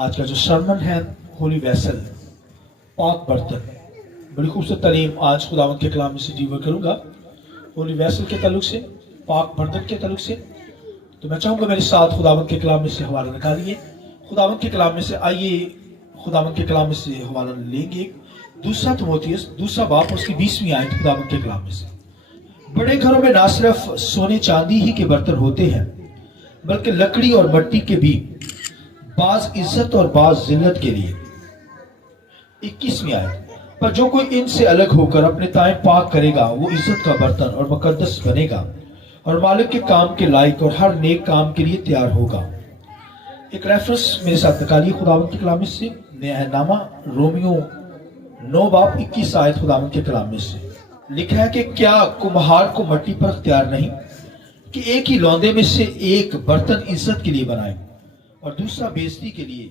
आज का जो सरमन है होली वैसल, पाक बर्तन, बड़ी खूबसूरत तालीम आज खुदावंद के कलाम में से डिलीवर करूंगा होली वैसल के ताल्लुक से, पाक बर्तन के ताल्लुक से। तो मैं चाहूंगा मेरे साथ खुदावंद के कलाम में से हवाला निकालिए। खुदावंद के कलाम में से आइए, खुदावंद के कलाम में से हवाला लेंगे। दूसरा तिमोथियुस दूसरा बाब उसकी 20वीं आयत खुदावंद के कलाम में से। बड़े घरों में ना सिर्फ सोने चांदी ही के बर्तन होते हैं, बल्कि लकड़ी और मिट्टी के भी, बाज इज्जत और बाज जिल्लत के लिए। 21वीं आयत, पर जो कोई इनसे अलग होकर अपने ताएं पाक करेगा वो इज्जत का बर्तन और मुकद्दस बनेगा और मालिक के काम के लायक और हर नेक काम के लिए तैयार होगा। एक रेफरेंस मेरे साथ निकालिए खुदावंद के कलाम से, नामा रोमियो 9 बाब 21 आयत खुदावंद के कलाम में से लिखा है कि क्या कुम्हार को मिट्टी पर अख्तियार नहीं कि एक ही लौंदे में से एक बर्तन इज्जत के लिए बनाए और दूसरा बेइज्जती के लिए।